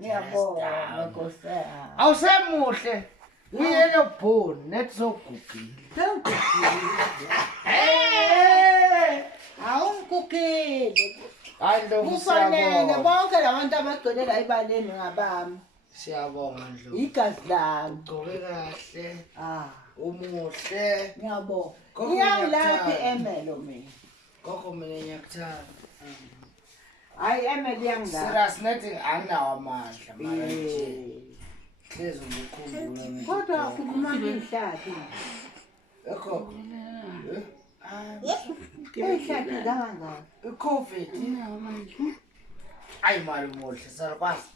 Ngiyabonga Nkosi yami. Awusemuhle. Uyelo bone net sogugile. Awungikukile. Hayi Ndlovu Kufanele siyabonga. bonke labantu abagcwele la ibaleni ngabami. Siyabonga Ndlovu. Igazi lami. Ugcoke kahle. Ah, Umuhle. ngiyabonga. Gogo Ngiyangilaphi ngiyakuthanda. emelo mina. Gogo mina ngiyakuthanda. Hayi emelo yangilaphi. Serious nethi anawo amandla mara nje. Hlezi ngikhumbula. Kodwa ukhuluma ngehlathi. Ekho. Ihlathi kangaka. iCovid. Ayi mali muhle salukwazi.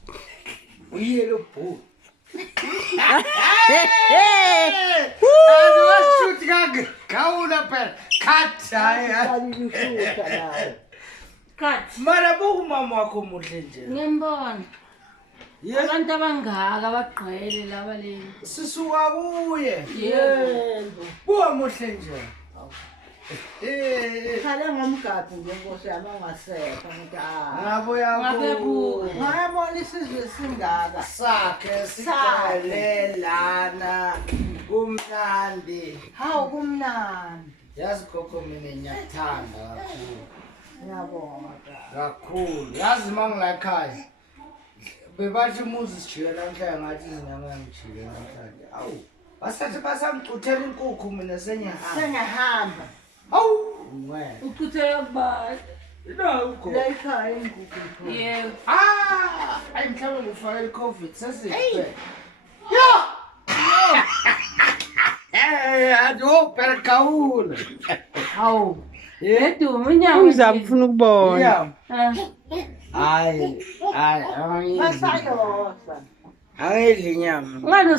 Uyelo bone. Washuthi kage. Khawula phela. Cut hayi. Alishutha nawe. Kathi Mara bokumama wakho muhle nje. ngiyambona Yes. abantu abangaka abagqwele laba le Sisuka kuye. Yebo. Buwa muhle nje. Khale ngomgabhi nje Nkosi yami ongasekho ngithi Ngabo yakho. Ngabebuka. ngayabona isizwe singaka. Sakhe sikale lana kumnandi. Hawu kumnandi. Yazi gogo mina ngiyakuthanda kakhulu. Ngiyabonga. Kakhulu. Yazi mangilakhaya. Bebathi umuzi sijike namhlanje ngathi izinyanga ngijike namhlanje. Awu. Basathi basamcuthela inkukhu mina senyahamba. Sengihamba. Awu. Ngwe. uchuthela kubani No go. La ekhaya inkukhu. yebo Ah, ayi mhlawumbe ngifake iCovid sesibe. Yo. Ado per kaula. hawu Yeah. edumo inyama Umzaba ufuna ukubona. Yeah. Hayi, hayi, Basayosa. angidli inyama. ngani